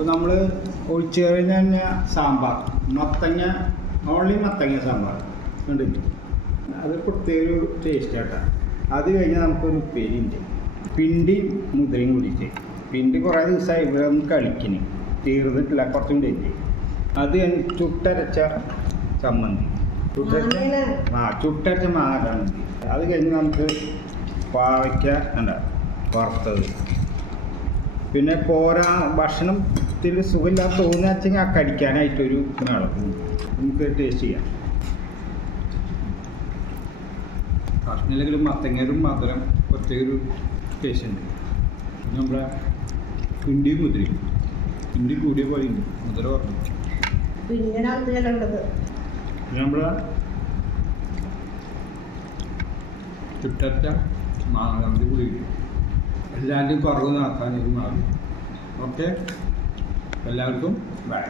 അപ്പോൾ നമ്മൾ ഒഴിച്ച് കഴിഞ്ഞ് കഴിഞ്ഞാൽ സാമ്പാർ മത്തങ്ങ ഓൺലി മത്തങ്ങ സാമ്പാർ ഉണ്ട്. അത് പ്രത്യേക ഒരു ടേസ്റ്റ് ആട്ടാ. അത് കഴിഞ്ഞാൽ നമുക്കൊരു ഉപ്പേരിയുണ്ട്, പിണ്ടി മുതിരയും കൂടിയിട്ട്. പിണ്ടി കുറേ ദിവസമായി ഇവിടെ ഒന്ന് കളിക്കുന്നു, തീർന്നിട്ടില്ല, കുറച്ചും കൂടി ഇല്ലേ. അത് കഴിഞ്ഞ് ചുട്ടരച്ച ചമ്മന്തി, ചുട്ടരച്ച മാങ്ങ ചമ്മന്തി. അത് കഴിഞ്ഞ് നമുക്ക് പാവയ്ക്ക എന്താ വറുത്തത്. പിന്നെ പോരാ ഭക്ഷണത്തിൽ സുഖമില്ലാതെ തോന്നുക വെച്ചെങ്കിൽ ആ കടിക്കാനായിട്ടൊരു ഇളകും നമുക്ക് ടേസ്റ്റ് ചെയ്യാം. ഭക്ഷണമില്ലെങ്കിലും മത്തങ്ങരും മധുരം പ്രത്യേക ടേസ്റ്റ് ഉണ്ട്. നമ്മളെ പിണ്ടി മുതിരി, പിണ്ടി കൂടിയ പോലെ ഉണ്ട്, മുതിര പറഞ്ഞു. നമ്മളെ ചുട്ടരച്ച മാങ്ങ കൂടി എല്ലാവരുടെയും കുറവ് നടത്താൻ ഇത് മാറും. ഓക്കെ, എല്ലാവർക്കും ബൈ.